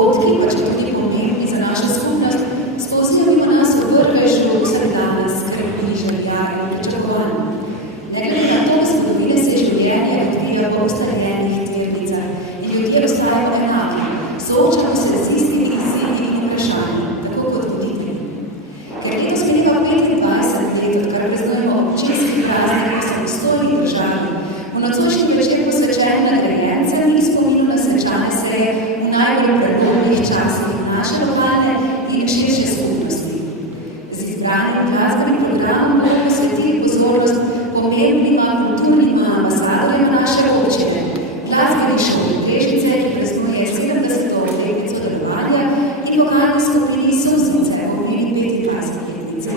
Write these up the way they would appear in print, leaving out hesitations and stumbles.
dogodki, pa če tudi pomembni za našo skupnost, spoznajo mimo nas vrga želod vsak danes, skrbi, željar in pričakovanj. Ne glede na to, zgodovine se življenje odvija po ustaljenih tvirnicah in ljudje ostajajo enaki, soočamo se z istimi izzivi in vprašanji, tako kot voditelji. Ker letos mineva 25 let, odkar praznujemo občinski praznik v samostojni državi, v nocojšnji večer posvečen nagrajencem in spominu na svečane seje v najbolj prelomnih časih naše lokalne in širše skupnosti. Z izbranim glasbenim programom bomo posvetili pozornost pomembnima kulturnima ambasadorjem naše občine, glasbeni šoli Brežice, ki praznuje 70. obletnico delovanja, in vokalni skupini Suznice ob njeni 25-letnici.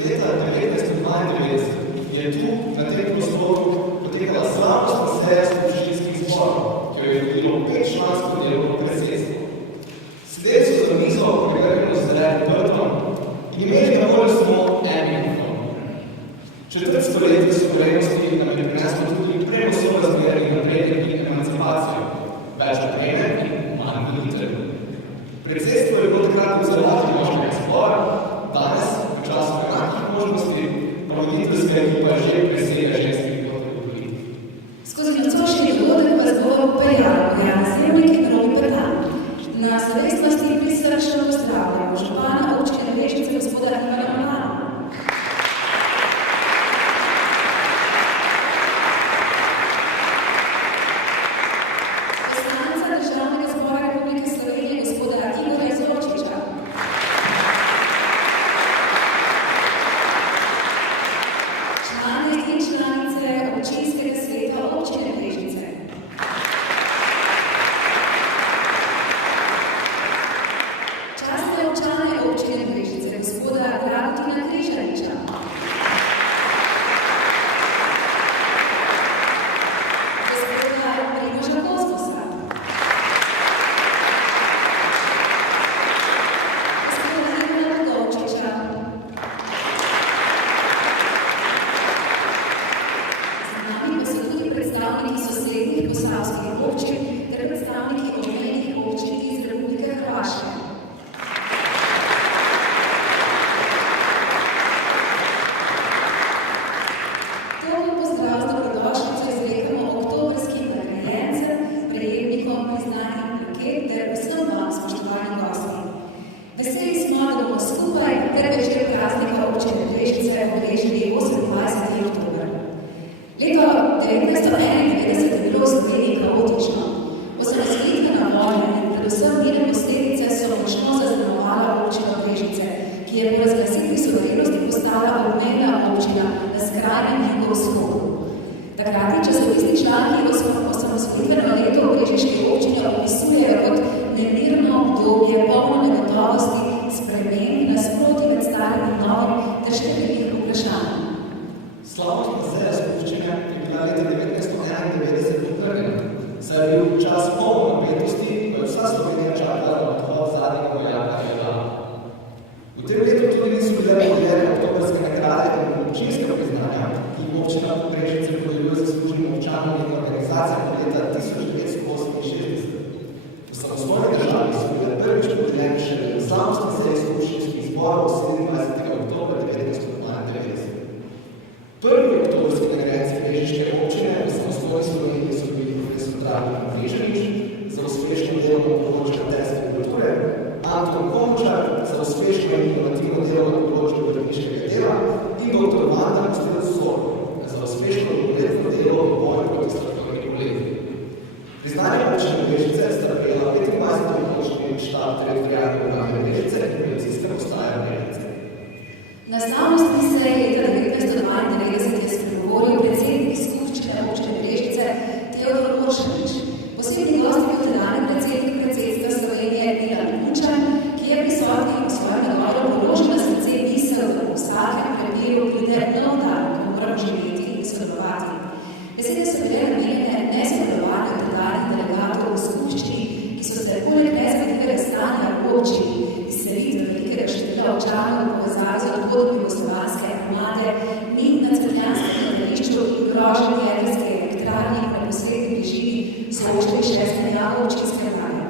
Leta 1992 je tu, na tem prostoru, potekala slavnostna seja skupščinskih zborov, ki jo je vodilo 5-člansko delovno predsedstvo. Sedeli so za mizo, pregrnjeno z zelenim vrtom, in imeli na voljo samo en mikrofon. Četrt stoletja suverenosti nam je prineslo tudi premosorazmerni napredek in emancipacijo, več opreme in manj voliteljev. Predsedstvo je bilo takrat v celoti možnega zbora, danes, v času enakih možnosti, pa voditeljska ekipa že presega ženskih dogodkov. Skozi nocojšnji dogodek pa zbor peljal Bojan Zemljik in Robi Petan. Na slovesnosti prisrčno pozdravljamo župana občine Brežice gospoda Ivana Malana. Poslanca Državnega zbora Republike Slovenije gospoda Igorja Zorčiča. Člane in članice občinskega sveta občine Brežice. Častne občane občine Brežice gospoda Dragutina Križaniča. Gospoda Primoža Kosmosa. Gospoda Ivana Dolčiča. Z nami pa so tudi predstavniki sosednjih posavskih občin ter predstavniki obmejnih občin iz Republike Hrvaške. Toplo pozdrav z dobrodošlico izrekamo oktobrskim nagrajencem, prejemnikom priznanih plaket ter vsem vam, spoštovani gosti. Veseli smo, da bomo skupaj ter večer praznika občine Brežice obeležili 28. oktober. Leto 1991 je bilo v Sloveniji kaotično. Osamosvojitvena vojna in predvsem njene posledice so močno zaznamovala občino Brežice, ki je po razglasitvi suverenosti postala obmejna občina na skrajnem jugovzhodu. Takratni časopisni članki osamosvojitveno leto v brežiški občini opisujejo kot nemirno obdobje polno negotovosti, sprememb, nasprotij med starim in novim ter številnih vprašanj. Slavnostna seja skupščine je bila leta 1991 potrjena, saj je bil čas poln napetosti, ko je vsa Slovenija čakala na odhod zadnjega vojaka JLA. V tem letu tudi niso bile podeljene oktobrske nagrade in občinska priznanja, ki jih občina Brežice podeljuje zaslužnim občanom in organizacijam od leta 1968. V samostojni državi so bile prvič podeljene šele na slavnostni seji skupščinskih zborov 27. oktobra 1992. Prvi oktobrski nagrajenci brežiške občine v samostojni Sloveniji so bili profesor Dragutin Križanič za uspešno delo na področju pleske kulture, Anton Komočar za uspešno in inovativno delo na področju uredniškega dela in dr. Vanda Kostelc-Sor za uspešno dolgoletno delo v boju proti sladkorni bolezni. Priznanje občine Brežice sta prejela 25. občni štab teritorialne obrambe Brežice in policijske postaje Brežice. Na slavnostni seji leta 1992 je spregovoril predsednik skupščine občine Brežice Teodor Oršanič. Posebni gost je bil tedanji predsednik predsedstva Slovenije Milan Kučan, ki je prisotni v svojem nagovoru položil na srce misel, da v vsakem primeru pride nov dan, ko moramo živeti in sodelovati. Besede so bile namenjene nesodelovanju tedanjih delegatov v skupščini grožnje jedrske elektrarne in neposredni bližini soočili 6. januarja občinske vlade.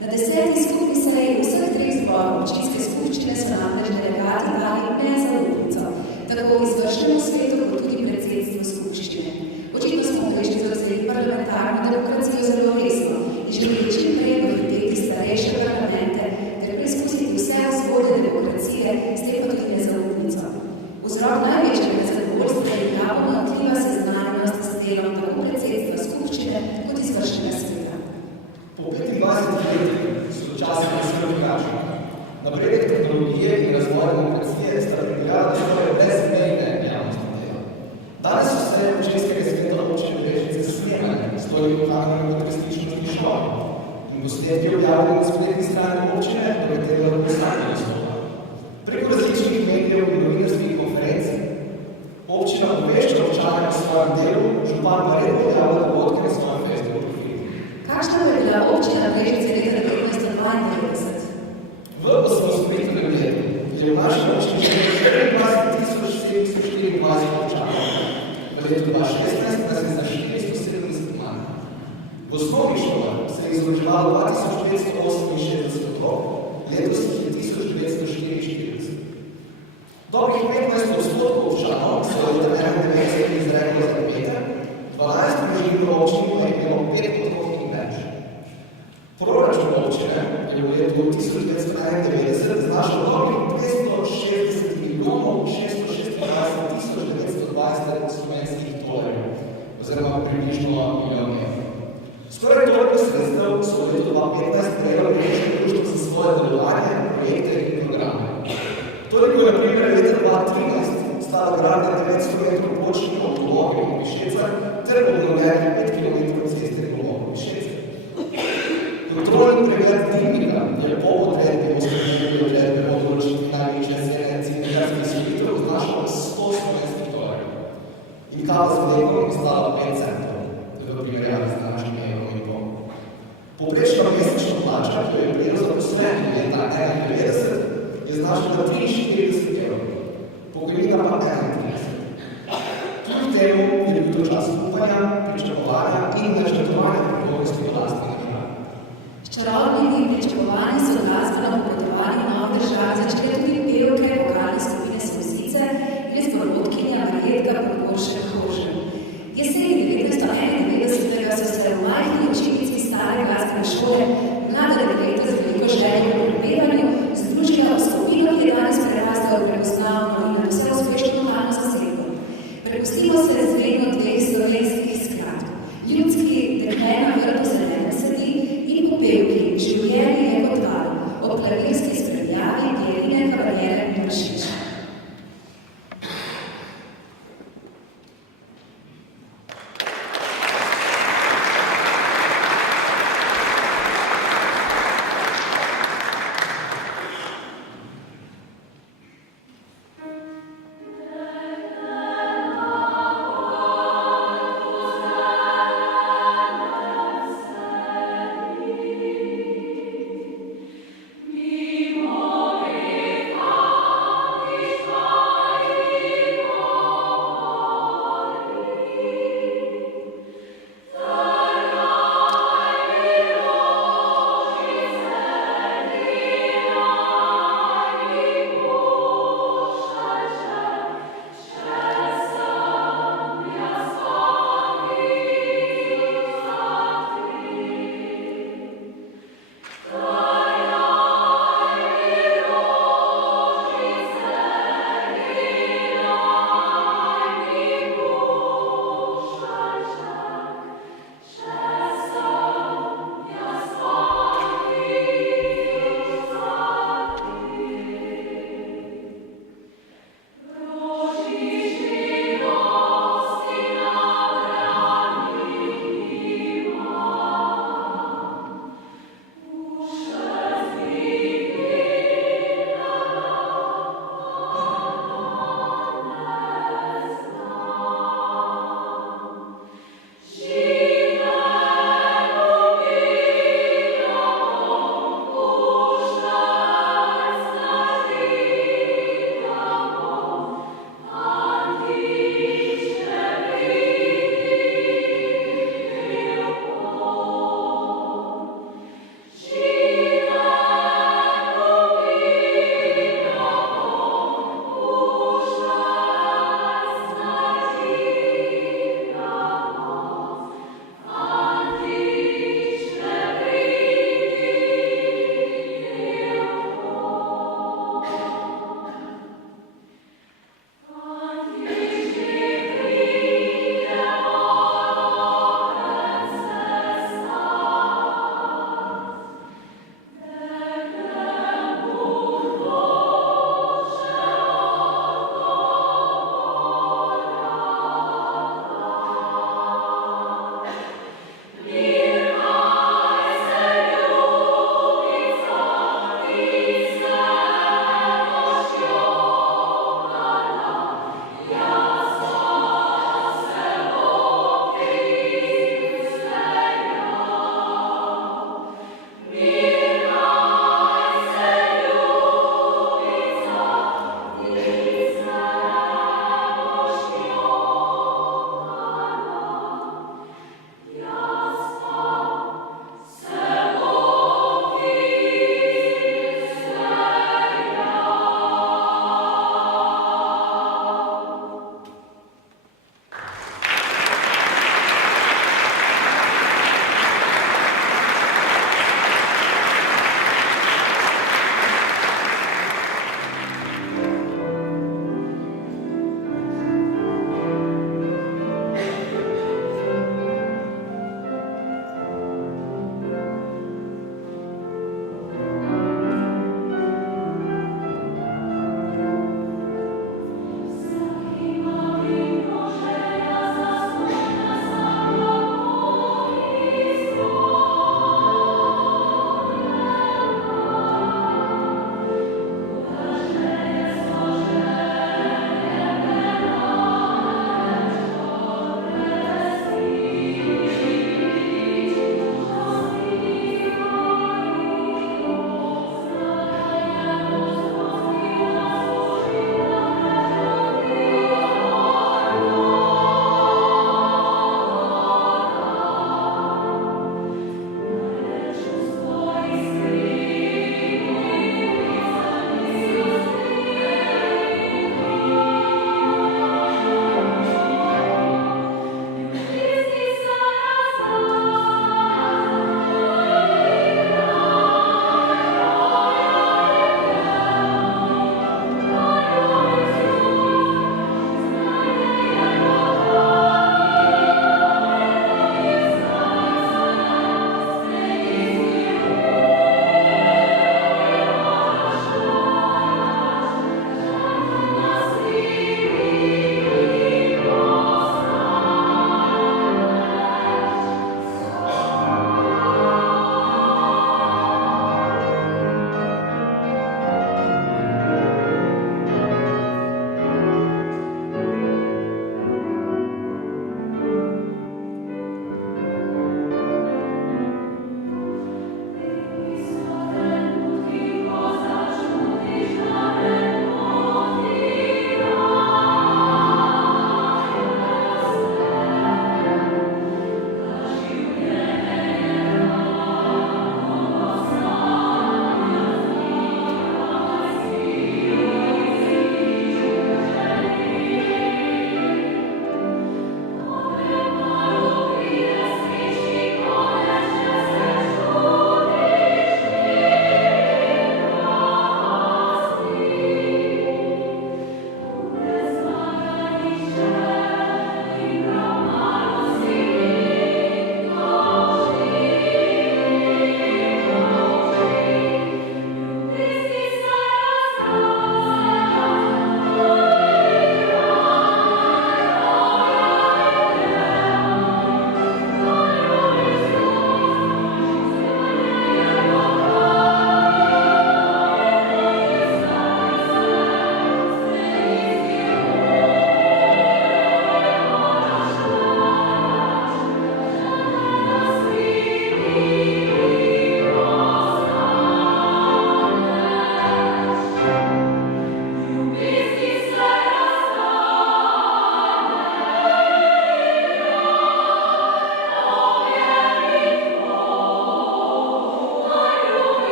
Na 10. skupni seji vseh 3 zborov občinske skupščine so namreč delegati dali nezaupnico, tako izvršnemu svetu kot tudi predsedstvu skupščine. Očitno smo prišli zavzeti parlamentarno demokracijo zelo resno in želeli čim prej dohiteti starejše parlamente ter preizkusiti vse vzvode demokracije, s tem pa tudi nezaupnico. Vzrok največjega zadovoljstva je javno odkriva seznanjenost s delom tako predsedstva skupščine kot izvršnega sveta. Po 25 letih so časi naslednji drugačni. Napredek tehnologije in razvoj demokracije sta pripeljala do svoje brezmejne javnosti dela. Danes so se občinskega sveta občine Brežice snemali s svojim lokalnim kot resničnosti šol in posledki objavljeni na spletni strani občine, do katerega lahko sami nastopa. Preko različnih medijev in novinarskih konferenc občina obvešča občane o svojem delu, župan pa redno objavlja dogodke na svojem Facebook profilu. Kakšna je bila občina Brežice leta 1992? V osamosvojitvenem letu je v naši občini že 24.724 občanov. V letu 2016 nas je za 470 manj. V osnovni šoli se je izobraževalo 2568 otrok, letos jih je 1944. Dobrih 15% občanov so leta 1991 izreklo za Peter, 12 družin v občini pa je bilo 5 otrok in več. Proračun občine je v letu 1991 znašal dobrih 260 milijonov 626.920 slovenskih dolarjev, oziroma približno milijon evrov. Skoraj toliko sredstev so v letu 2015 prejelo Brežiško društvo za svoje delovanje, projekte in programe. Toliko je na primer leta 2013 stala gradnja 900 metrov pločnika od Gologa in Pišeca ter obnovljenih 5 km ceste Gologa in Pišeca. Kontrolni pregled dimnika je po odredbi osnovnega odredbe o določitvi največje cene civilizarskih storitev znašala 100 slovenskih dolarjev. In kava z mlekom je stala 5 centov, v primerjavi z današnjim evrom in pol. Povprečna mesečna plača, ki jo je bilo zaposleni leta 1991, je znašala 43 evrov, pokojnina pa 31. Kljub temu je bil to čas upanja, pričakovanja in načrtovanja prihodnosti lastne države. S čarobnimi in pričakovanji so glasbeno popotovali nove države začele tudi pevke vokalne skupine Solzice in zborodkinja Marjetka Podgoršek-Krožen. Jeseni 1991 so se v majhni učilnici stare glasbene šole mlada dekleta z veliko željo po prepevanju združila v skupino, ki je danes prerasla v prepoznavno in na vse uspešno lokalno zasedbo. Prepustimo se zvedno 2 slovenskih skladb. Ljudski Dekmena grdo zelene sedi in popevki Življenje je kot val o klavirski spremljavi Irine Kavaljere Mršič.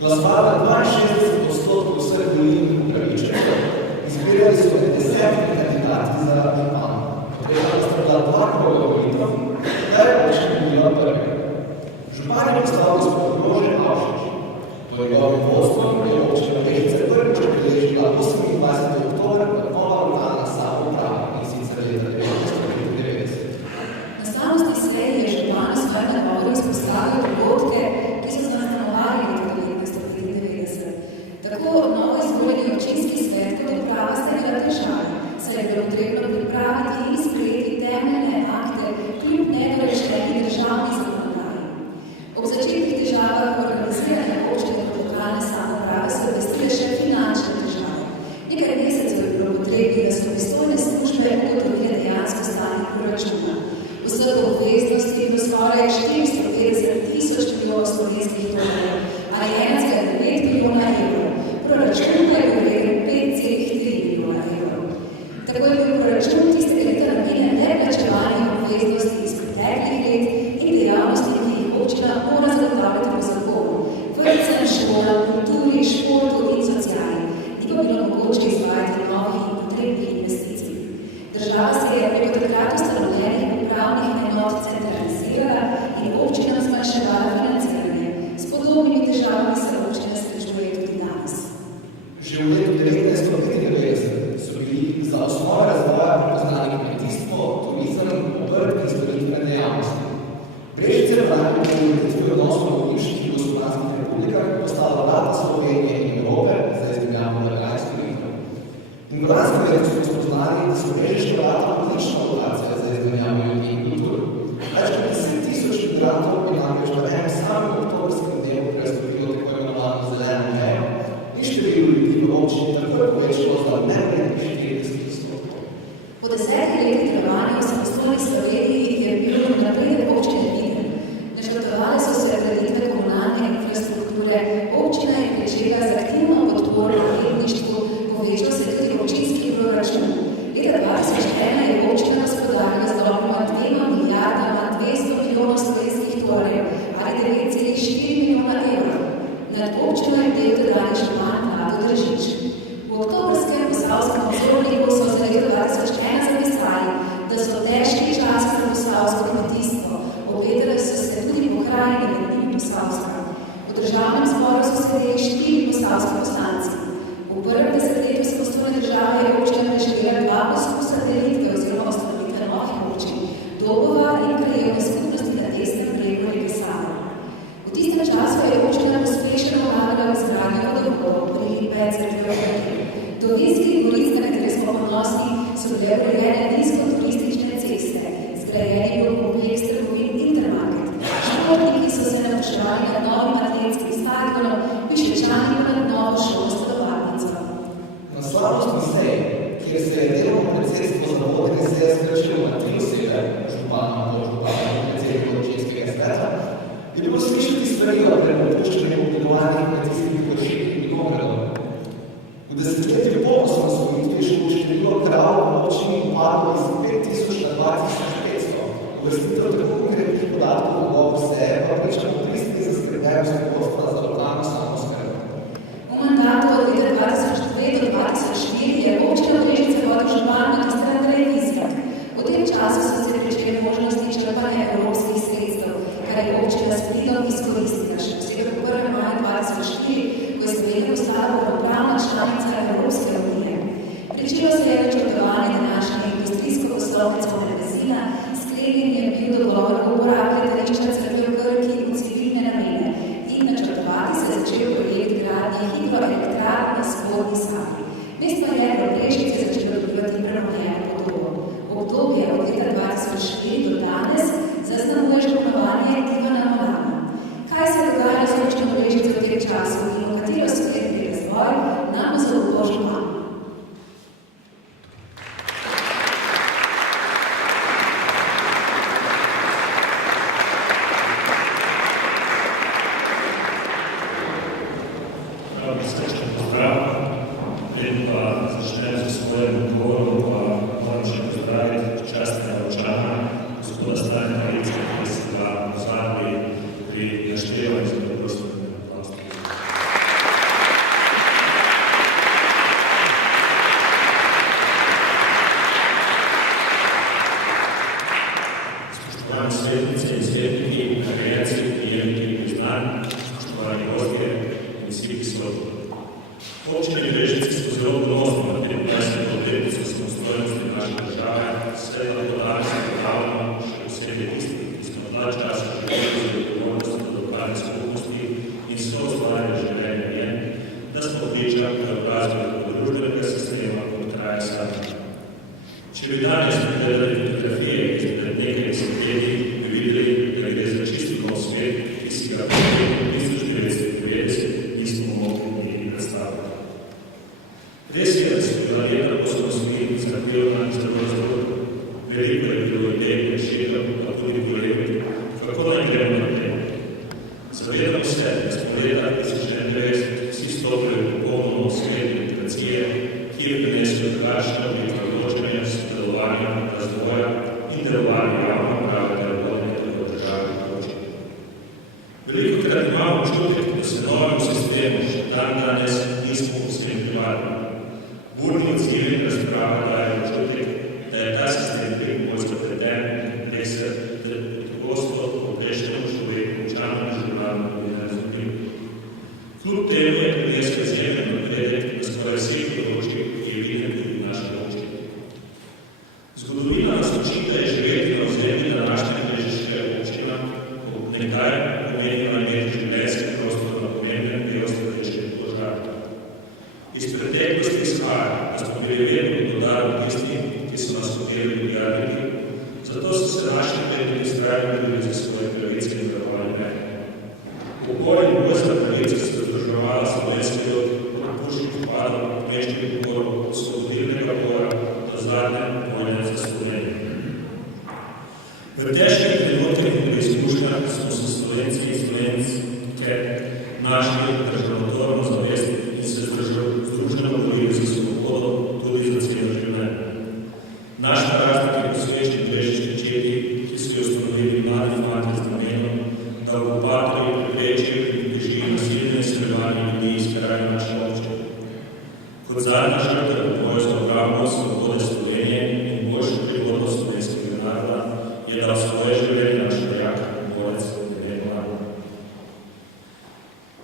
Glasovalo je 62% vseh volilnih upravičencev, izbirali so med 10 kandidati za župana. Potem sta bila 2 kroga volitev, kar je občina bila prvi. Župan je postal gospod Jože Avšič. Po njegovem vodstvu je občina Brežice prvič obeležila 28. oktober kot nova lokalna samouprava, in sicer leta 1995. Na slavnostni seji je župan v svojem nagovoru izpostavil dogodke, ki so zaznamovali leta 1995. Tako novoizvoljeni občinski svet kot uprava sta bila težava, saj je bilo potrebno pripraviti in sprejeti temeljne akte kljub nedorečeni državni zakonodaji. Ob začetnih težavah organiziranja občine kot lokalne samouprave so obvestile še finančne težave. Nekaj mesecev je bilo potrebno, da so pristojne službe ugotovile dejansko stanje proračuna. Vseh obveznosti do skoraj 450 000 milijonov slovenskih tolarjev, ali 1,9 milijona evrov. Proračun pa je bil vreden 5,3 milijona evrov. Tako je bil proračun tistega leta namenjen le plačevanju obveznosti iz preteklih let in dejavnosti, ki jih občina mora zagotavljati po zakonu, vrtcem, šolam, kulturi, športu in sociali, ni pa bilo mogoče izvajati novih in potrebnih investicij. Država se je preko takrat ustanovljenih upravnih enot centralizirala in občinam zmanjševala financiranje. S podobnimi težavami se občine srečuje tudi danes. Že v letu 1995 so bili za osnovo razvoja prepoznani kmetijstvo, turizem, obrt in storitvene dejavnosti. Brežice v lani po ureditvi odnosov v bivših jugoslovanskih republikah postala vrata Slovenije in Evrope za izmenjavo blaga in storitev. In v lanskem letu so spoznali, da so brežiške vrata odlična lokacija za izmenjavo ljudi in kultur. Več kot 10 000 migrantov je namreč v enem samem oktobrskem dnevu prestopilo tako imenovano zeleno mejo in število ljudi v občini takoj povečalo za nevrednih 40%. Po 10 letih delovanja v samostojni Sloveniji je bilo napredek občine viden. Načrtovale so se graditve komunalne infrastrukture, občina je pričela z aktivno podporo podjetništvu, povečal se tudi občinski proračun. Leta 2001 je občina gospodarila z dobrima 2 milijardama 200 milijonov slovenskih tolarjev ali 9,4 milijona evrov. Nad občino je del tedajni župan Vlado Držič. V oktobrskem posavskem obzorniku so za leto 2001 zapisali, da so težki časi za posavsko kmetijstvo. Obvedali so se tudi pokrajini med njimi Posavska. V državnem zboru so sedeli 4 posavski poslanci. V prvem desetletju samostojne države je občina preživela 2 poskusa delitve oziroma ustanovitve novih občin, Dobova in krajevne skupnosti na desnem bregu reke Save. V tistem času je občina uspešno vlagala v izgradnjo vodovodov, Prilipe, Cerkve. Do Vinskih goric, na katere smo ponosni, so bile urejene vinsko-turistične ceste, zgrajeni bil kompleks trgovin Intermarket. Športniki so se naučevali nad novim atletskim stadionom, Pišečani nad novo šolo s telovadnico. Na slavnostni seji, kjer se je delovno predsedstvo za vodene seje skrčilo na 3 osebe, župana, podžupana in predsednika občinskega sveta, je bilo slišati stvari o predopuščanju obdelovanja kmetijskih površin in vinogradov. V desetletju po osamosvojitvi je število krav v občini upadlo iz 5000 na 2500. Uvrstitev tako konkretnih podatkov v govor seje pa priča o pristni zaskrbljenosti vodstva za lokalno samooskrbo. V mandatu od leta 2002 do 2004 je občina Brežice vodil župan magistra Andrej Vizjak. V tem času so se pričele možnosti črpanja evropskih sredstev, kar je občina s pridom izkoristila še posebej po 1. maja 2004, ko je Slovenija postala polnopravna članica Evropske unije. Pričelo se je načrtovanje današnje industrijsko-poslovne cone Vezina, sklenjen je bil dogovor o uporabi letališča Cerkve v Krki v civilne namene in načrtovati se je začel projekt gradnje hidroelektrarn na spodnji Savi. Mestno jedro Brežice je začelo dobivati prenovljeno podobo. Obdobje od leta 2004 do danes zaznamuje županovanje Ivana Malana. Kaj se je dogajalo z občino Brežice v tem času in v katero smer gre razvoj, Občini Brežice so zelo ponosni na 25. obletnico samostojnosti naše države, saj lahko danes predstavljamo še posebej tisti, ki smo ta čas živeli z odgovornostjo do lokalne skupnosti in so ustvarjali življenje v njem, da smo priča preobrazbi družbenega sistema, kot traja sam. Če bi danes pogledali fotografije izpred nekaj desetletij, bi videli, da gre za čisti nov svet, ki si ga pred 1990 nismo mogli niti predstavljati. Res je, da so bila leta poslovnosti zahtevna in zelo razdoblja. Veliko je bilo idej, rešitev, pa tudi polemik, kako naj gremo naprej. Zavedamo se, da smo leta 1991 vsi stopili v popolno svet demokracije, ki je prinesel drugačne oblike odločanja, sodelovanja, razvoja in delovanja javne uprave ter vodne v državnih občin. Velikokrat imamo občutek, da se novemu sistemu še danes nismo povsem pripadli. Burni odzivi in razprave dajo občutek, da je ta sistem bolj zapleten in kompleksen, ter pogosto okleščenemu človeku močano življenju tudi nerazumljiv. Kljub temu je prinesel izjemen napredek na skoraj vseh področjih, ki je viden tudi v naši občini. Zgodovina nas uči, da je živeti na ozemlju današnje brežiške občine nekaj pomenilo imeti življenjski prostor na pomembnem delu strateškega položaja. Iz preteklosti izhaja, da smo bili vedno dodarni tisti, ki so nas hoteli udariti, zato so se naši predniki spravili tudi za svoje pravice in varovanje meje. Pokoj in boj za pravice se združevala slovenskega od puških vpadov, meščnih uporov, osvobodilnega bora do zadnje vojne za Slovenijo. V težkih trenutkih in preizkušnjah smo se Slovenci in Slovenke našli državotvorno zavest in se združeno borili za svobodo tudi za celo življenje. Naš praznik je posvečen brežiški četi, ki so jo ustanovili mladi fantje z namenom, da okupatorji preprečijo in držijo nasilne izseljevanje ljudi iz krajine naše občine. Kot zadnja žrtev v boju za obrambo svobode Slovenije in boljšo prihodnost slovenskega naroda je dal svoje življenje naš vojak in borec Dejan Mlado.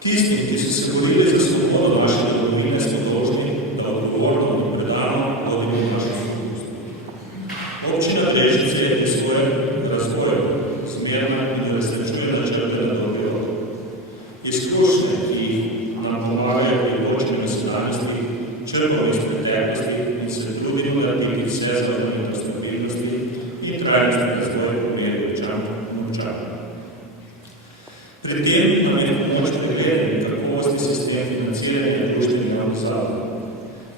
Tisti, ki so se borili za svobodo naše domovine, smo dolžni, da odgovorno in predano vodimo našo skupnost. Občina Brežice je pri svojem razvoju zmerna in uresničuje načrte na dolgi rok. Izkušnje, ki nam pomagajo pri vočenju sedanjosti, črpamo iz preteklosti in se trudimo narediti vse za ohranitev stabilnosti in trajnostni razvoj po meri občanov. Pri tem nam je pomoč pregleden in kakovostni sistem financiranja društvenih javnih zavodov.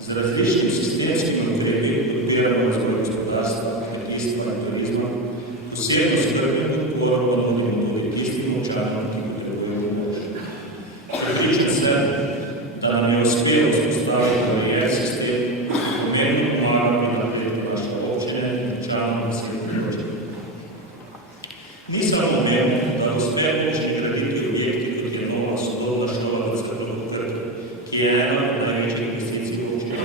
Z različnimi sistemskimi ukrepi podpiramo razvoj gospodarstva, kmetijstva in turizma, posebno skrbno podporo nudimo tudi tistim občanom, ki potrebujejo pomoč. Prepričan sem, da nam je uspelo vzpostaviti varijen sistem, pomembno pomaga pri napredku naše občine in občanom na svetu občine. Ni samo pomembno, da uspe občini graditi objekti, kot je nova sodobna šola v Stratokrat, ki je ena od največjih investicijskih občin.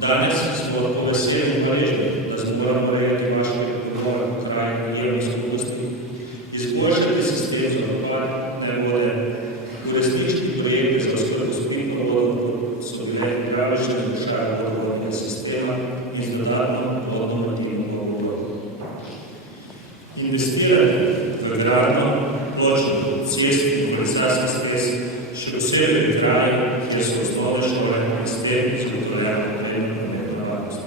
Danes smo lahko veseli hvaležni, da smo morali urejati naše domove, kraje in javne skupnosti, izboljšati sistem za odpadne vode, uresničiti projekte za oskrbo s pitno vodo, so bile pravične izboljšave vodovodnega sistema in z dodatno vodno-normativno vodo. Investiranje v gradnjo pločnih cest in kanalizacijskih stez, še posebej v krajih, kjer so osnovne šole in s tem zagotovljeno potrebno prometno varnost.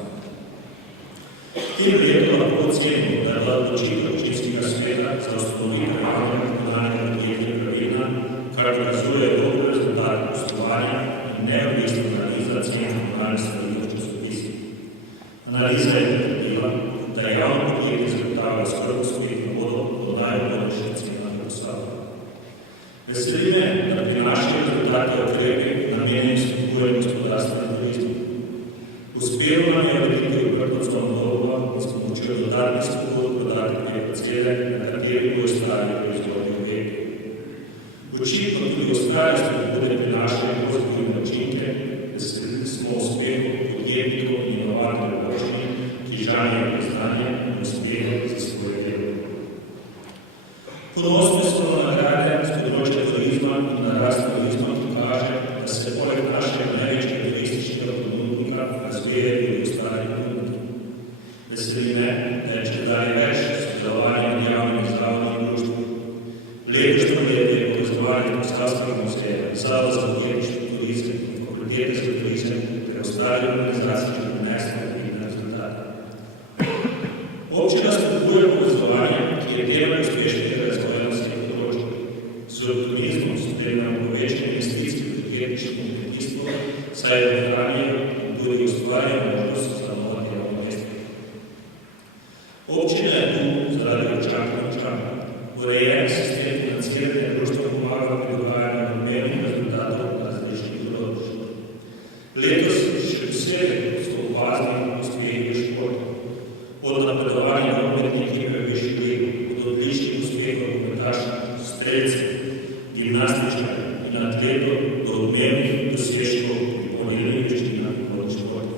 Tem projektom lahko ocenimo, da je bila odločitev občinskega sveta za ustanovitev javnega komunalnega podjetja pravilna, kar dokazuje dober rezultat poslovanja in neodvisna analiza cen komunalnih storitev v časopisih. Analiza je potrdila, da je javno podjetje zagotavlja oskrbo s pitno vodo po najboljših cenah v dostavi. Veseli me, da prinašajo rezultate ukrepi namenjeni spodbujanju gospodarstva in turizma. Uspelo nam je urediti odprto cono dobo in s pomočjo dodatnih spodbud prodati te parcele, na kateri bodo ostali proizvodni objekti. Očitno tudi ostale spodbude prinašajo pozitivne učinke, da smo uspehu podjetnikov in inovatorjev v občini, ki žanjejo priznanje in uspehe za svoje delo. Ponosni smo na nagrade z področja turizma in na rast turizma, kaže, da se poleg našega največjega turističnega ponudnika razvijajo in ustvarjajo ponudniki. Veseli me, da je čedalje več sodelovanja med javnimi zavodom in društvom. Letošnje leto je povezovanje Posavskega muzeja, Zavod za podjetništvo in turizem in Fakultete za turizem ter ostale organizacije prinesle vidne rezultate. Občina spodbuja povezovanje, ki je del uspešnega razvoja na vseh področjih. Z turizmom spremljamo povečanje investicij v podjetništvo in kmetijstvo, saj je ohranijo in tudi ustvarjajo možnost za nova delovna mesta. Občina je tu zaradi občank in občanov. Urejen sistem financiranja društva pomaga pri dogajanju odmevnih rezultatov na različnih področjih. Letos še posebej so opazni uspehi v športu. Od napredovanja nogometne ekipe v višji ligi, od odličnih uspehov nogometašev, strelcev, gimnastičarjev in atletov do odmevnih dosežkov pri polnilnih veščinah in športu.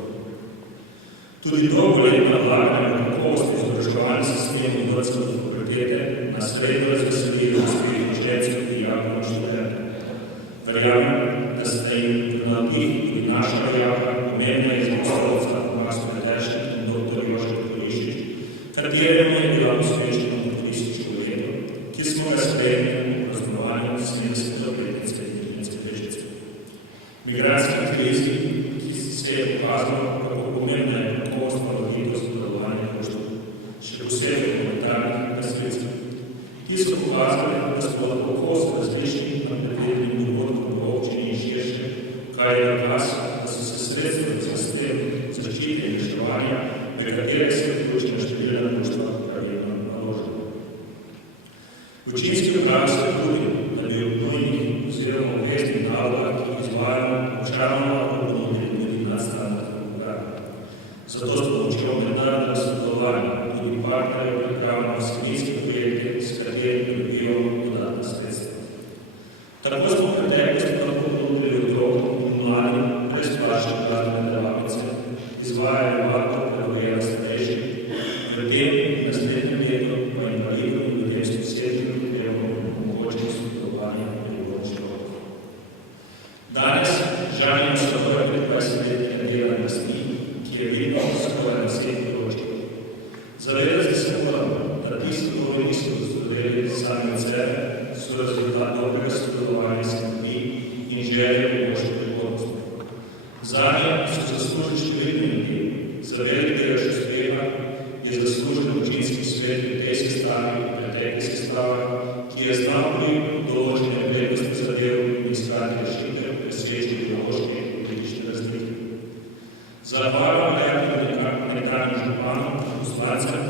Tudi dolgoletna vlaganja v kakovost izobraževalnih sistemov vrtcev do fakultete na srednjo razveselijo uspehov študentov in javnih študentov. Verjamem, da sta jim navdih tudi naša rojaka, pomembna izpostavljavca Max Medešnik in dr. Jožef Kolišič, kateremu je bila uspešna turistično leto, ki smo ga sprejeli v praznovanju 70. obletnice Južinske Brežice. Migrantski krizi, ki se je pokazalo, kako pomembna je kakovostna roditev sodelovanja društva, še posebej humanitarnih gasilcev. Ti so pokazali, da smo lahko kos različnih naprednih dogodkov v občini in širše, kar je dokaz, da so se sredstva za sistem zaščite in reševanja, v katerih se vključena številna društva pravilno naložila. Občinski upravi se trudijo, da bi ob nujnih oziroma obveznih nalogah, ki jih izvajamo, občanoma ponudili tudi nadstandardne programe. Zato s pomočjo mednarodnega sodelovanja tudi partnerjev pripravljamo vsebinske projekte, s katerimi dobivamo dodatna sredstva. Tako smo v preteklosti lahko ponudili otrokom in mladim brezplačne glasbene delavnice, izvajajo vadbo pedagogija starejših, v tem naslednjem letu pa invalidom in ljudem s posebnimi potrebami omogočimo sodelovanje pri športu. Danes žalimo svoje 25-letnega dela rasti, ki je vidno skoraj na vseh področjih. Zavedati se moramo, da tisti, ki niso ustvarili sami od sebe, so rezultat dobrega sodelovanja s ljudmi in želje v boljšo prihodnost. Zanje so zaslužili številni ljudje. Za velikega uspeha je zaslužen občinski svet v tej sestavi in preteklih sestavah, ki je znal pri določenju vrednosti zadev in iskati rešitev preseči ideološke in politične razlike. Zahvaljujem nekdanjim županom, poslancem,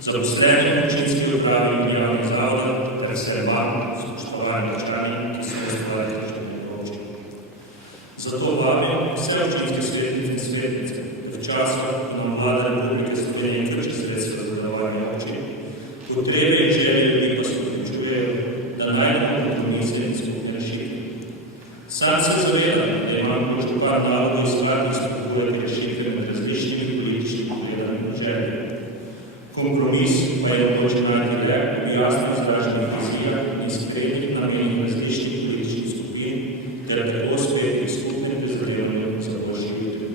zaposlenim v občinski upravi in javnih zavodov ter se vam, spoštovani občani, ki so ustvarjali številne občine. Zato vabim vse občinske svetnice in svetnice, da časa nam Vlada Republike Slovenije krči sredstva za delovanje občin, potrebe in želje ljudi pa se vključujejo, da najdemo kompromise in skupne rešitve. Sam se zavedam, da imam kot župan nalogo iskati spodbujati rešitve med različnimi političnimi gledami in željami. Kompromis pa je mogoče najti le v jasno izraženih vizijah in sklepnih namenih različnih političnih skupin ter tako uspeti skupnem prizadevanju za boljši jutri.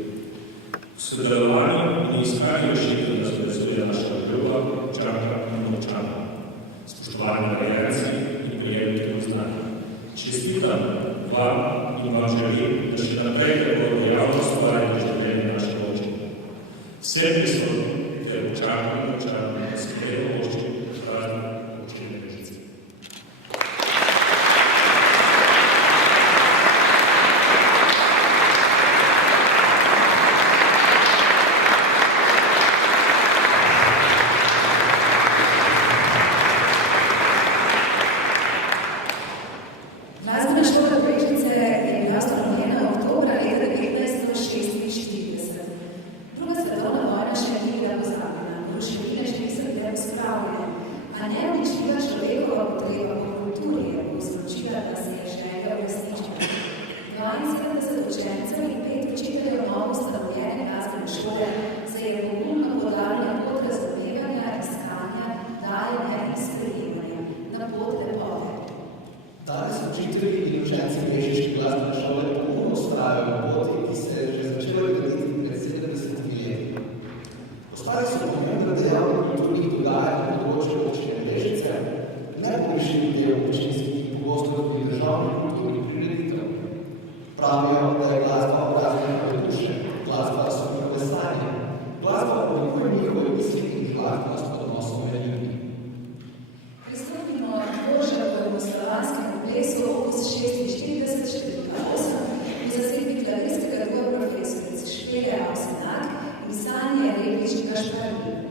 V sodelovanju in iskanju rešitev nas povezuje naša obljuba, občanka in občana. Spoštovani nagrajenci in prejemniki priznanja. Čestitam vam in vam želim, da še naprej tako dejavno ustvarjate življenje naše občine. Vsem prisotnim ter občanom in občanom se treba občin praznik občine Brežice. Glasbena šola Brežice je bila ustanovljena oktobra leta 1946. Druga svetovna vojna še ni bila pozabljena, ruševine še niso bile pospravljene, a ne del občinskih in pogosto tudi državnih kulturnih prireditev. Pravijo, da je glasba obrazna duše, glasba so njihove stanje, glasba oblikuje njihove misli in žlahtnost odnosov med ljudmi. Pristopimo Dvoržakovemu slovanskemu plesu opus 46, številka 8, v zasedbi klavirskega dvora profesorice Špele Avsenak in Sanje Reglič-Gašparji.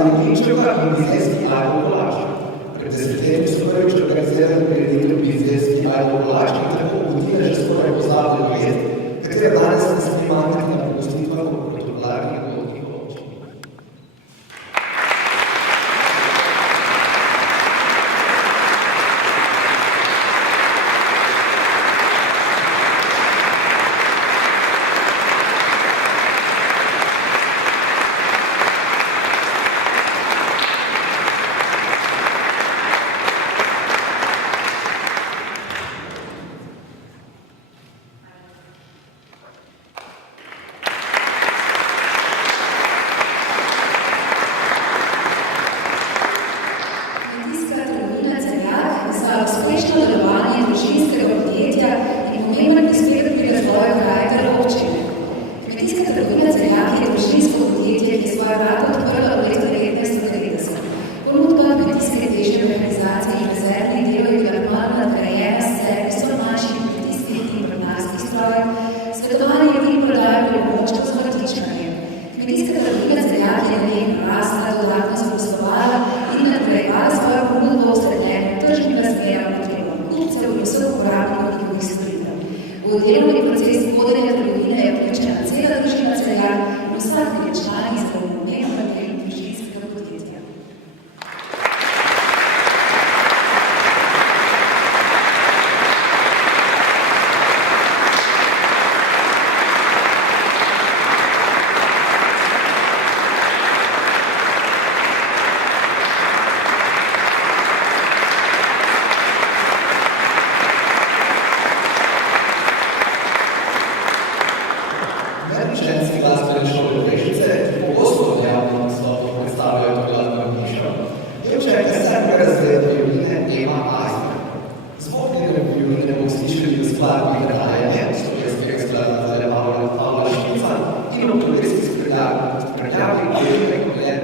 Ličeva in Bizejski Ajdo Golašček. Pred desetletji so prvič organizirali prireditev Bizejski Ajdo Golašček, tako Budina že skoraj pozabljeno jed, katera danes ne sme manjkati na pogostitvah v protokolarnih dogodkih v občini. Uspešno delovanje družinskega podjetja in pomemben prispevek pri razvoju kraja ter občine. Kmetijska trgovina Celjak je družinsko podjetje, ki je svoja vrata odprla v letu 1990. Ponudba kmetijske težne mehanizacije in rezervnih delov je bila kmalu nadgrajena s servisom manjših kmetijskih in vrtnarskih strojev, svetovanje ljudi in prodajo pripomočkov za vrtičkarje. Kmetijska trgovina Celjak je nejedno rasla, dodatno zaposlovala in nadgrajevala svojo ponudbo v srednjem tržnim razmeram potrebam kupcev in vseh uporabnikov njihovih storitev. V delovni proces vodenja trgovine je vključena cela družina Celjak in vsak je član iz pomemben del družinskega podjetja. Ženski glasbene šole Brežice pogosto v javnih nastopih predstavljajo to glasbeno hišo. Pevčeka sedmega razreda violine Ema Ajzer. Zvok njene violine bomo slišali v skladbi Grajanje, slovenskega skladatelja Pavla Štica in v progresijski spremljavi violine Kolen.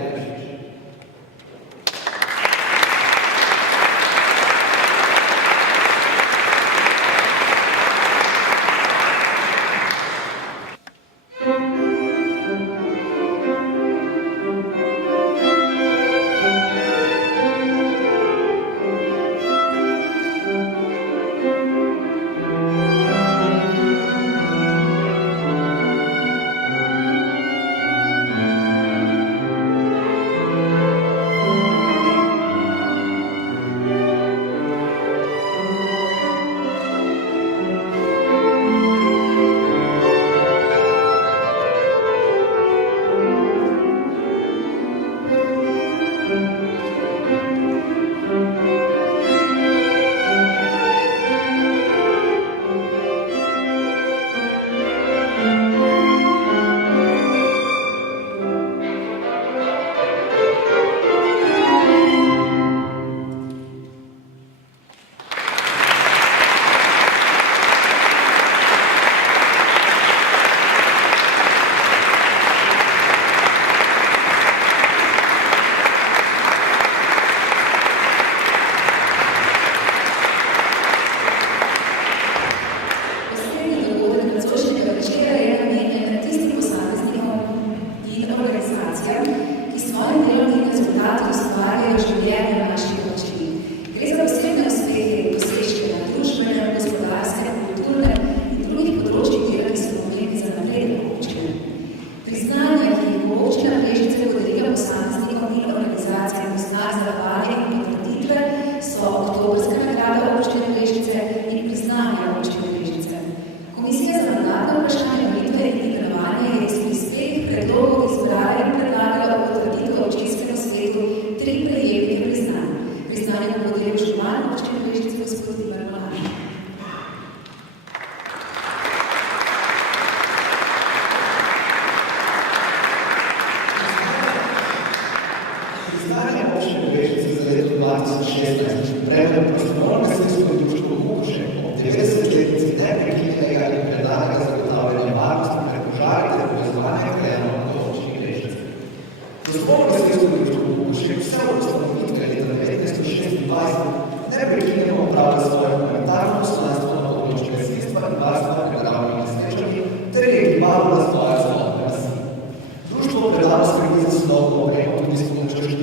Društvo predava skrbi za sodobno opremo tudi s pomočjo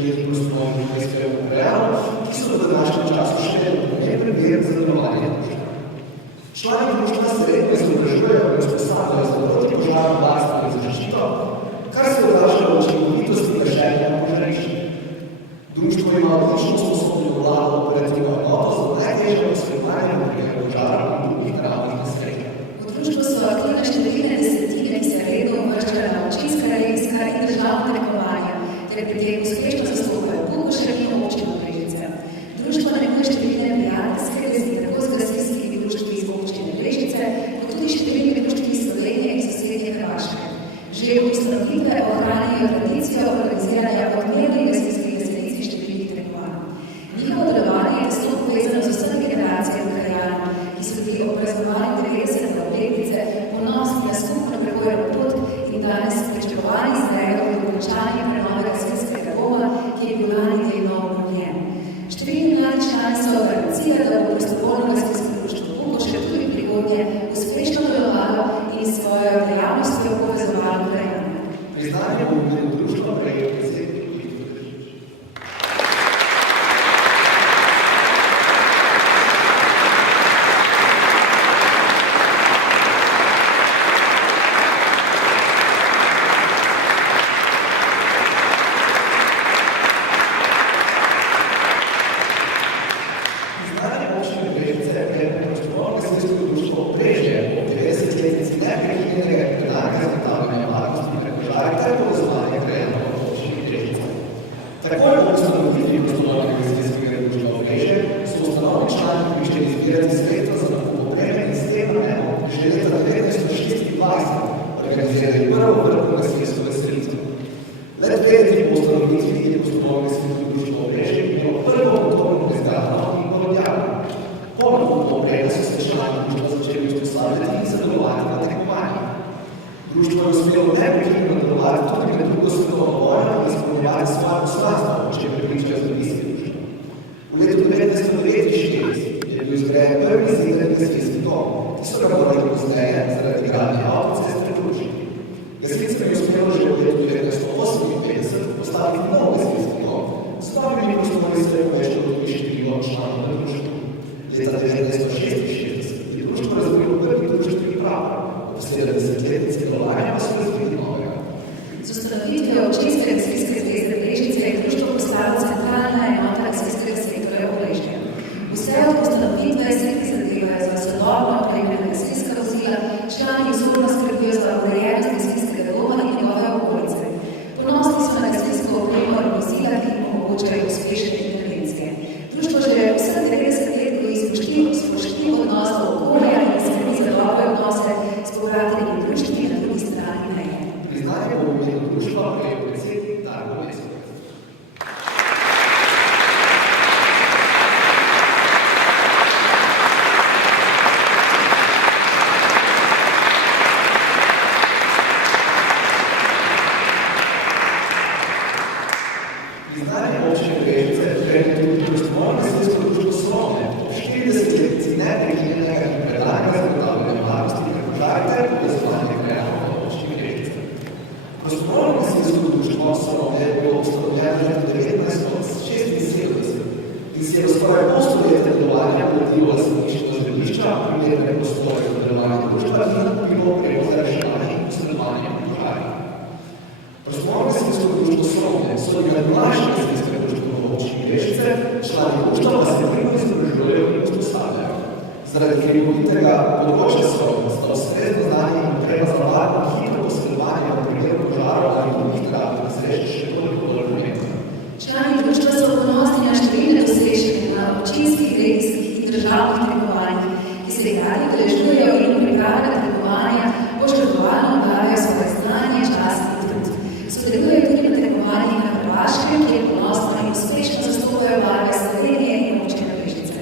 ker pri tem uspešno zastopajo Bukovšek in občino Brežice. Društvo neguje številne prijateljske vezi tako z gasilskimi društvi iz občine Brežice, kot tudi številnimi društvi iz Slovenije in sosednje Hrvaške. Že od ustanovitve ohranijo tradicijo organiziranja odmernih gasilskih veselic številnih tekmovanj. Njihovo delovanje je tesno povezano z vsemi generacijami krajanov, ki so bili ob praznovanju 90. obletnice ponosni na skupno prebojeno pot in danes pričakovani zdaj od dokončanja prenove gasilskega doma, ki je bil lani delno obnovljen. Številni mladi člani so garancije, da bo prostovoljno gasilsko društvo Bukovšek tudi v prihodnje uspešno delovalo in svojo dejavnostjo povezovalo krajane. Priznanje bo imelo društvo prejel predsednik. Društvo je uspelo neprekinjeno delovati tudi med drugo svetovno vojno in izpolnjevati svoje poslanstvo, če prepričajo zgodovinske društva. V letu 1949 je bil zgrajen prvi izdelek gasilski dom, ki so ga morali pozneje zaradi gradnje avtoceste prerušiti. Gasilcem je uspelo že v letu 1958 postaviti nov gasilski dom, s novimi poslovnimi povečalo tudi število članov na društvu. Leta 1966 je društvo razvilo prvi društveni pravo. V 70-letnici delovanja pa so razvili novega. Z ustanovitvijo občinske gasilske zveze Brežice je društvo postalo centralna enota gasilskega sektorja Obrežja. Vse od ustanovitve se prizadevajo za sodobno opremljena gasilska vozila, člani vzorno skrbijo za urejenost gasilskega doma in njegove okolice. Ponosni so na gasilsko opremo in vozila, ki jim omogočajo uspešne intervencije. Društvo že vseh 90 let goji spoštljiv odnos do okolja in skrbi za dobre odnose s povratnimi društvi na drugi strani meje. Priznanje bo imelo društvo prejel predsednik Darko Leskovec. Priznanje občine Brežice prejme tudi prostovoljno gasilsko društvo Slovne, 40-letnici neprekinjenega in predanega zagotavljanja varnosti pred požari ter povezovanja krajanov v občini Brežice. Prostovoljno gasilsko društvo Slovne je bilo ustanovljeno že v 1976 in se je v skoraj polstoletja delovanja vodilo lastništvo zemljišča, primerne prostore za delovanje društva in nakupilo opremo za reševanje in posredovanje pri požarih. Prostovoljno gasilsko društvo Slovne so najmlajše gasilske društvo v občini Brežice, člani društva pa se primo izobražujejo in usposabljajo. Zaradi krimovitega področja Slovne sta ustrezno znanje in oprema za varno in hitro posredovanje v primeru požarov ali drugih naravnih nesreč še toliko bolj pomembna. Člani društva so ponosni na številne dosežke na občinskih, regijskih in državnih tekmovanjih, ki se igrali udeležujejo in v pripravah tekmovanja poškodovano dajo svoje znanje, čas in trud. Sodelujejo tudi na tekmovanjih na Hrvaškem, kjer ponosno in uspešno zastopajo barve Slovenije in občine Brežice.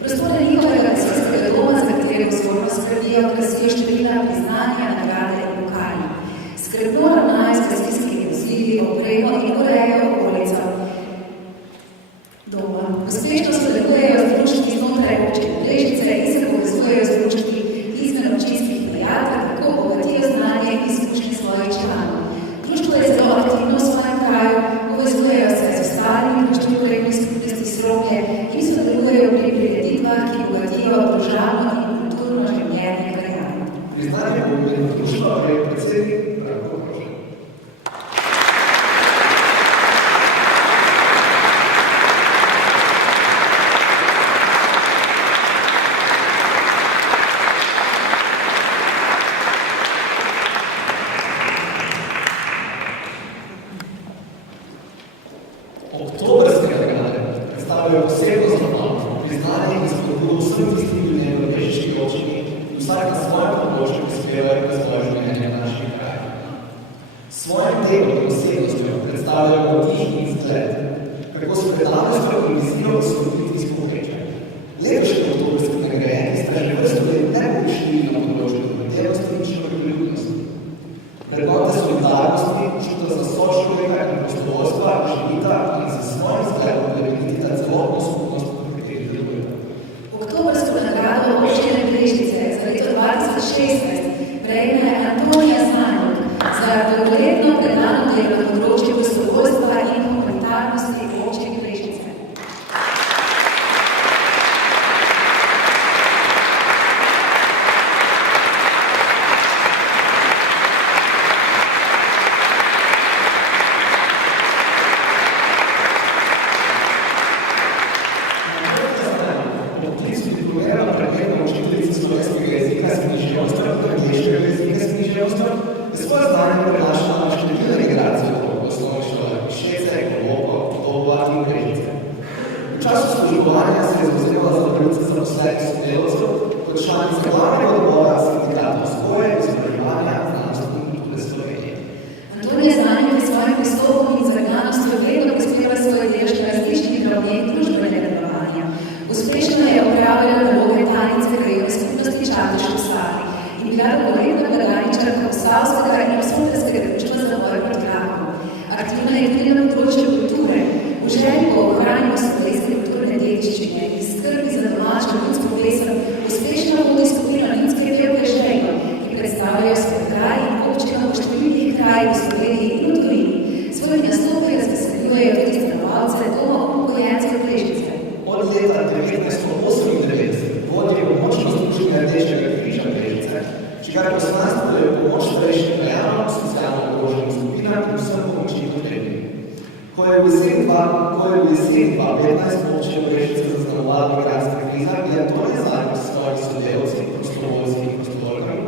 Prostore njihovega gasilskega doma, za katere vzorno skrbijo, krasijo številna priznanja, nagrade in pokali. Skrbno ravnajo z gasilskimi vozili, opremo in urejajo okolico doma. Uspešno sodelujejo z društvi znotraj občine Brežice in se povezujejo z društvi izven občinskih meja, tako bogatijo znanje in izkušnje svojih članov. Društvo je zelo aktivno v svojem kraju, povezujejo se z ostalimi društvi krajevnih skupnosti Sromlje in sodelujejo pri prireditvah, ki bogatijo družabno in kulturno življenje krajanov. Priznanje bo imelo društvo prejel predsednik Branko Hrošek. Oktobrske nagrade predstavljajo posebno zabavo, priznanje in spodbudo vsem tistim ljudem v brežiški občini, ki vsak na svojem področju prispevajo k razvoju življenja v naših krajih. S svojim delom in osebnostjo predstavljajo vodih in zgled, kako so predanostjo in vizijo vzhoditi iz povprečja. Letošnji oktobrski nagrajeni sta že vrsto let najboljši na področju dobrodelnosti in človekoljubnosti. Vrednote solidarnosti, čuta za sočloveka in prostovoljstva živita in za svojim zgledom plemenitita celotno skupnost, v kateri delujeta. Oktobrsko nagrado občine Brežice za leto 2016 prejme Antonija Zanjok za dolgoletno predano delo na področju prostovoljstva in humanitarnosti v občini Brežice. Antonija Zanjok je s svojim pristopom in zagranostjo vedno prispeva svoj delež na različnih ravneh družbenega delovanja. Uspešno je opravljala naloge tajnice krajevne skupnosti Čatež v Savi in bila dolgoletna blagajničarka Posavskega in Obsotelskega društva za boj proti raku. Aktivna je tudi na področju kulture, v želji po ohranjanju slovenske kulturne dediščine in skrbi za domačo ljudsko plesem uspešno vodi skupino Ljudske pevke Žejno, ki predstavljajo svoj kraj in občino v številnih krajih v Sloveniji in v tujini. Svoj nastopi razveseljujejo tudi stanovalce doma upokojencev Brežice. Od leta 1998 vodijo območno združenje Rdečega križa Brežice, čigar poslanstvo je pomoč starejšim krajanom, socialno ogroženim skupinam in vsem pomoči potrebnim. Ko je v jeseni 2015 občina Brežice zaznamovala migrantska kriza, je Antonija Zanjok s svojimi sodelavci, prostovoljci in prostovoljkami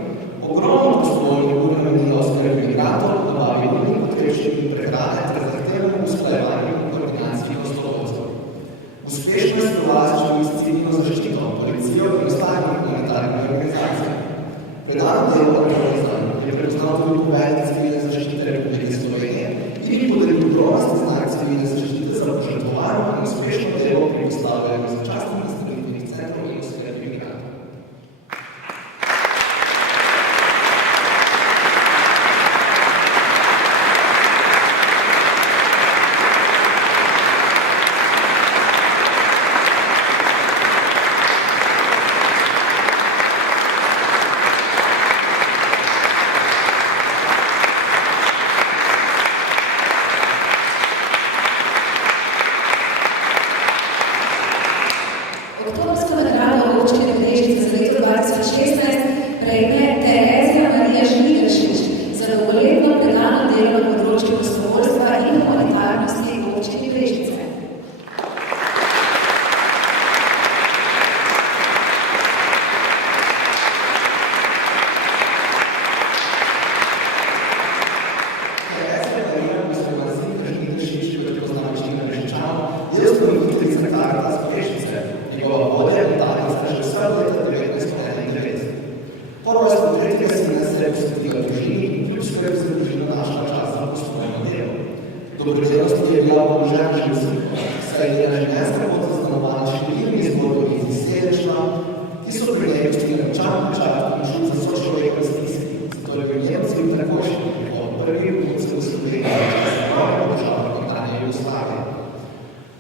ogromno prostovoljnih ur namenila oskrbi migrantov, dobavi nujnih potrebščin in prehrane ter zahtevnemu usklajevanju in koordinaciji prostovoljstva. Uspešno je sodelovala s civilno zaščito, policijo in ostalimi humanitarnimi organizacijami. Predano delo Antonije Zanjok je prepoznal tudi poveljnik civilne zaščite Republike Slovenije in ji podelil bronasti znak civilne zaščite za požrtvovano in uspešno delo pri postavljanju začasnih nastanitvenih centrov in oskrbi migrantov. Oktobrsko nagrado občine Brežice za leto 2016 prejme Terezija Marija Žnidaršič za dolgoletno predano delo na področju prostovoljstva in humanitarnosti v občini Brežice. Terezija Marija Žnidaršič, ki jo poznamo večina Brežičanov, je ustanoviteljica Karitas Brežice. Njegova vodja in tajnica že vse od leta 1991. Po rojstvu tretjega sina se je posvetila družini in kljub skrbi za družino našla čas za poslovno delo. Dobrodelnosti je bila obložena že veliko, saj je njena življenjska pot zaznamovana s številnimi zgodbami iz izseljenstva, ki so pri njej pustili močan pečat in čut za sočloveka v stiski, zato je v njem svoj takojšnji prihod prvi evropskega služenja v času novega države nekdanje Jugoslavije.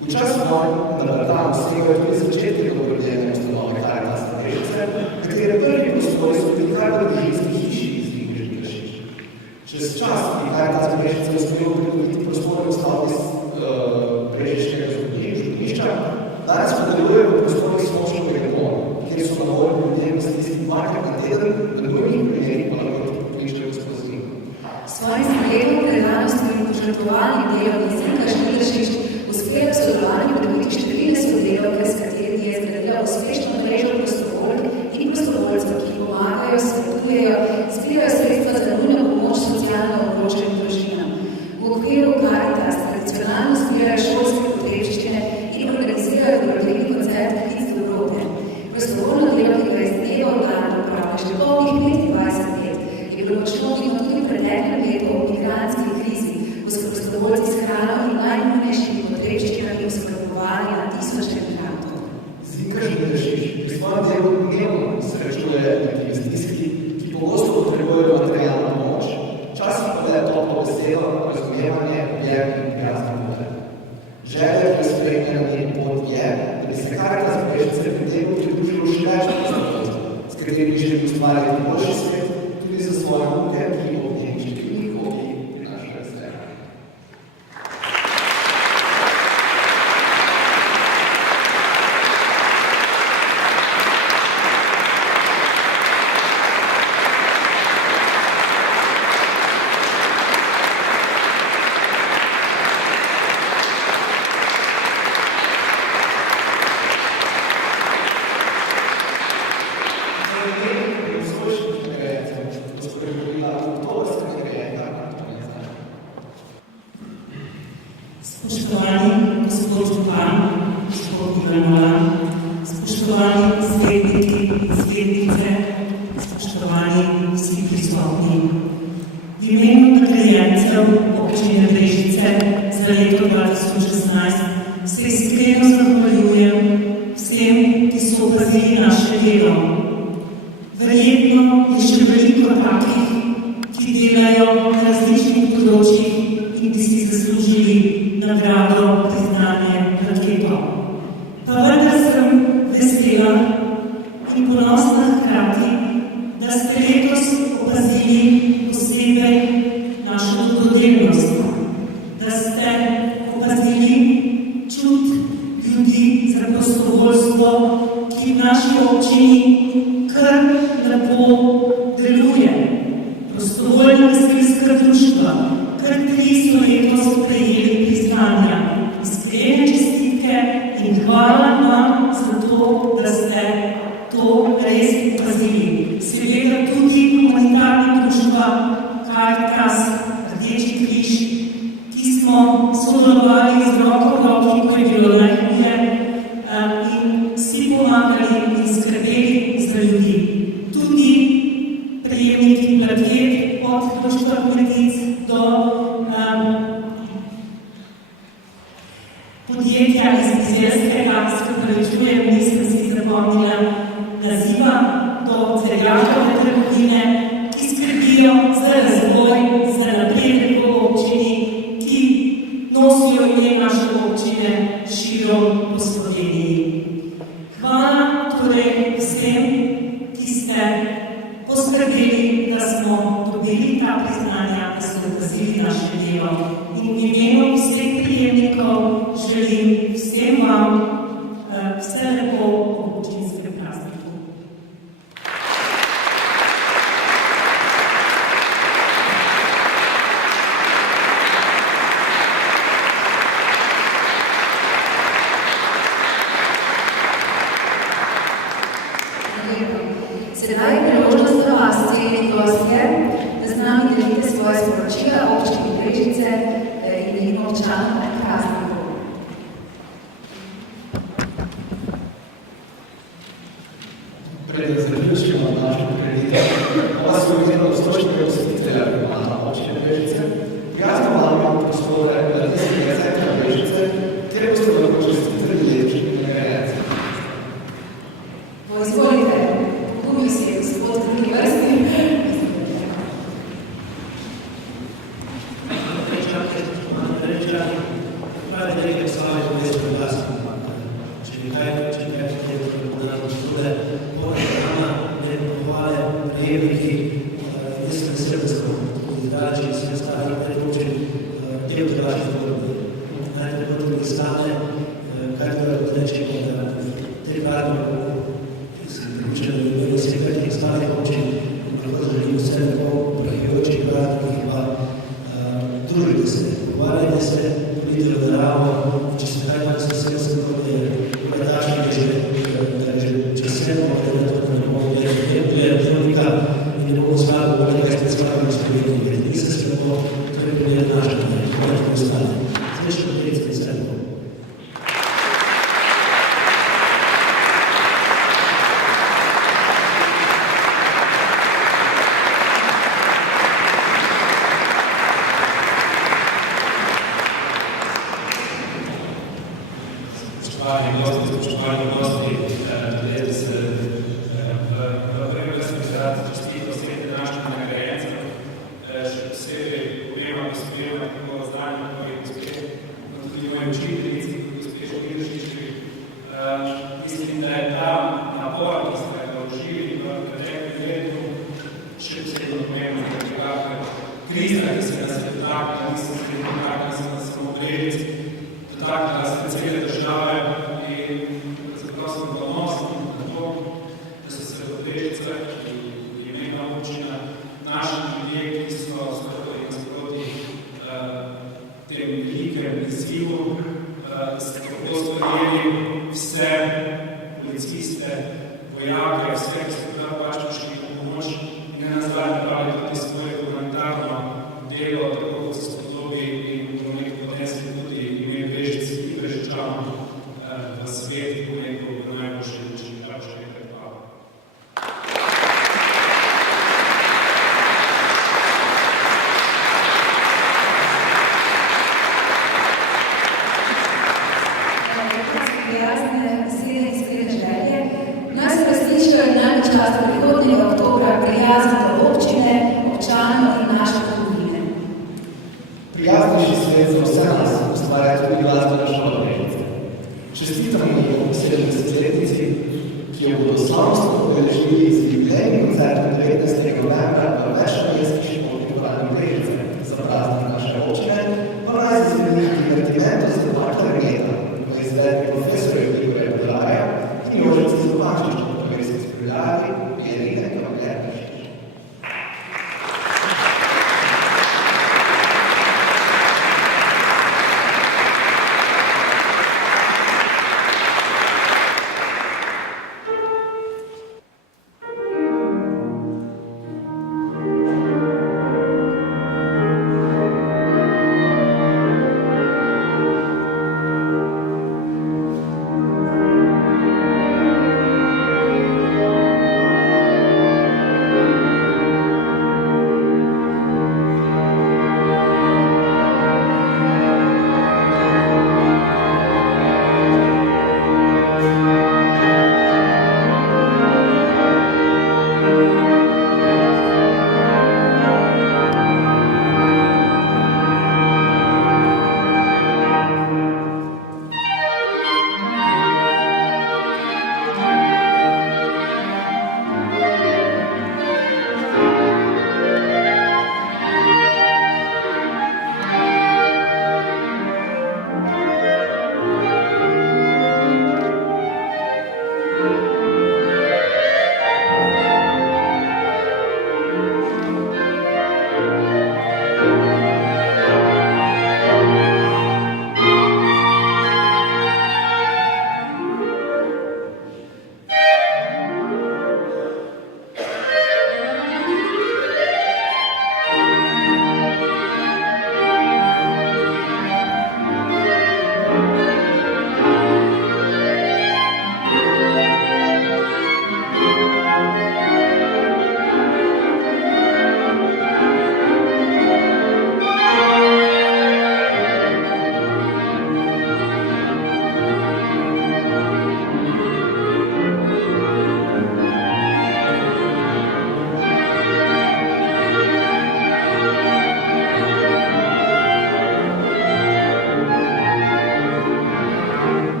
V času vojn na Balkanu segajo tudi začetke dobrodelne ustanove Karitas Brežice, katere prvi prostori so bili kar v družinski hiši iz Žnidaršič. Čez čas je Karitas Brežice uspel pridobiti prostore v stavbi brežiškega župnišča, danes pa delujejo v prostorih Smočkovega doma, kjer so na voljo ljudem v stiski dvakrat na teden, v nujnih primerih pa lahko iščejo spoznino. S svojim zgledom, predanostjo in požrtvovalnim delom je Zinka Žnidaršič uspela v sodelovanju pridobiti številne sodelavke, s katerimi Želja, ki jo spremlja na njen pot je, da bi se Karitas Brežice pri tem pridružilo še več prostovoljcev, s katerimi želi ustvarjati boljši svet, tudi za svoje vnuke, ki ob njih številni kopi prinašajo srečo. Spoštovani gospod župan, gospod Ivan, spoštovani svetniki in svetnice, spoštovani vsi prisotni. V imenu nagrajencev občine Brežice za leto 2016 se iskreno zahvaljujem vsem, ki so opazili naše delo. Verjetno je še veliko takih, ki delajo na različnih področjih in bi si zaslužili nagrado, priznanje, raketo. Pa vendar sem vesela in ponosna hkrati, da ste letos opazili posebej našo dobrodelnost, da ste opazili čut ljudi za prostovoljstvo, ki v naši občini kar lepo deluje. Prostovoljna gasilska društva, kar 3 so letos prejeli priznanja. Iskrene čestitke in hvala vam za to, da ste to res opazili. Seveda tudi humanitarna društva Karitas, Rdeči križ, ki smo sodelovali z roko v roki, ko je bilo najhuje, in vsi pomagali in skrbeli za ljudi. Tudi prejemniki plaket od Društva kmetic do podjetja iz Izraelskega, se upravičujem, nisem si zapomnila naziva, do Cerjakove trgovine, ki skrbijo za razvoj, za napredek v občini, ki nosijo ime naše občine širom po Sloveniji. Hvala torej vsem, ki ste poskrbeli, da smo dobili ta priznanja, da ste opazili naše delo. In v imenu vseh prijemnikov želim vsem vam vse lepo v občinskem prazniku. Sedaj je priložnost za vas, cenjeni gostje, da z nami delite svoje sporočila občini Brežice in njenim občanom na prazniku. Pred zaključkom našega kredita, vas je v imenu obstočnega posjetitelja Romana občine Brežice, prijazno vabim prostore Mladinskega centra Brežice, kjer boste lahko čestitali letošnjim nagrajencev. Izvolite, pogumil si je gospod v drugi vrsti. Spoštovani gosti, jaz v prvi vrsti rad čestito vsem današnjim nagrajencem, še posebej obema gospema, tako znanjem, kot je gospe, tudi mojim moji učiteljici, gospe Špilšičevi. Mislim, da je ta napor, ki ste ga vložili v preteklem letu, še posebno pomembno, ker kriza, ki se nas je dotaknila, mislim, da je dotaknila se nas samo Brežic, dotaknila se cele države in zato sem ponosen na to, da so se v Brežicah, ki je mejna občina, naši ljudje, ki so stopili nasproti tem velikem izzivu, ste tako sprejeli vse policiste, vojake, vse, ki so prav pač prišli na pomoč in ne nazadnje pravi tudi svoje humanitarno delo, tako kot se spodobi in v nekaj potencijalno tudi ime Brežic in Brežičanov v svet, v nekaj v najboljši način. Še enkrat hvala. Prihodnjega oktobra prijazen do občine, občanov in naše domovine. Prijaznejši svet za vse nas ustvarja tudi glasbena šola Brežice. Čestitamo ji ob 70-letnici, ki jo bodo slavnostno obeležili z jubilejnim koncertom 19. novembra v večnamestni športni dvorani Brežice. Za praznik naše občine pa naj se zmeni divertimento za dva klarineta, v izvedbi profesorja Igorja Belaja in Jožice Zopančiča, ki se spremljali Irine Kavler-Bržič.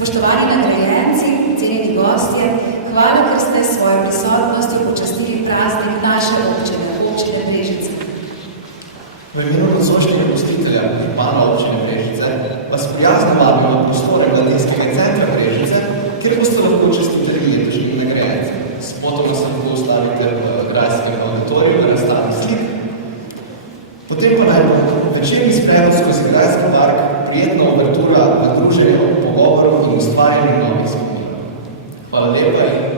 Spoštovani nagrajenci, cenjeni gostje, hvala, ker ste s svojo prisotnostjo počastili praznik naše občine, občine Brežice. V imenu navzočnega gostitelja, župana občine Brežice, vas prijazno vabimo v prostore Mladinskega centra Brežice, kjer boste lahko čestitali letošnjim nagrajencem. Spotoma se lahko ustavite v grajskem auditoriju v razstavi slik. Potem pa naj bo večerni sprehod skozi Grajski park, prijetna uvertura v druženju, pogovoru in ustvarjanju novih skupin. Hvala lepa in